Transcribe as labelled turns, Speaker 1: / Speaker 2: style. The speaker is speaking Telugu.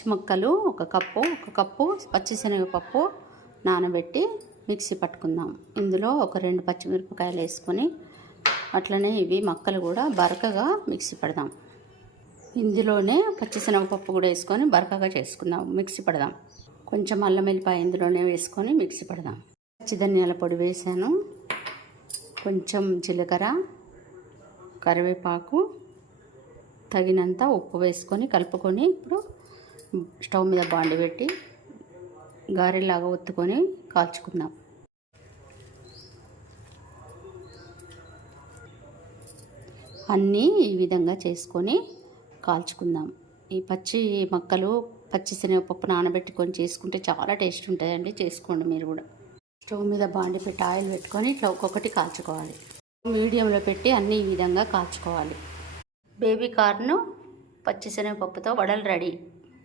Speaker 1: పచ్చి ముక్కలు ఒక కప్పు ఒక కప్పు పచ్చిశనగపప్పు నానబెట్టి మిక్సీ పట్టుకుందాం. ఇందులో ఒక రెండు పచ్చిమిరపకాయలు వేసుకొని అట్లనే ఇవి మక్కలు కూడా బరకగా మిక్సీ పడదాం. ఇందులోనే పచ్చిశనగపప్పు కూడా వేసుకొని బరకగా చేసుకుందాం. మిక్సీ పడదాం. కొంచెం అల్లం వెల్లిపాయ ఇందులోనే వేసుకొని మిక్సీ పడదాం. పచ్చి ధనియాల పొడి వేసాను. కొంచెం జీలకర్ర కరివేపాకు తగినంత ఉప్పు వేసుకొని కలుపుకొని ఇప్పుడు స్టవ్ మీద బాండి పెట్టి గారెలాగా ఒత్తుకొని కాల్చుకుందాం. అన్నీ ఈ విధంగా చేసుకొని కాల్చుకుందాం. ఈ పచ్చి మక్కలు పచ్చి శనగపప్పు నానబెట్టుకొని చేసుకుంటే చాలా టేస్ట్ ఉంటుందండి చేసుకోండి మీరు కూడా. స్టవ్ మీద బాండి పెట్టి ఆయిల్ పెట్టుకొని ఇట్లా ఒక్కొక్కటి కాల్చుకోవాలి. మీడియంలో పెట్టి అన్నీ ఈ విధంగా కాల్చుకోవాలి. బేబీ కార్ను పచ్చిశనగపప్పుతో వడలు రెడీ.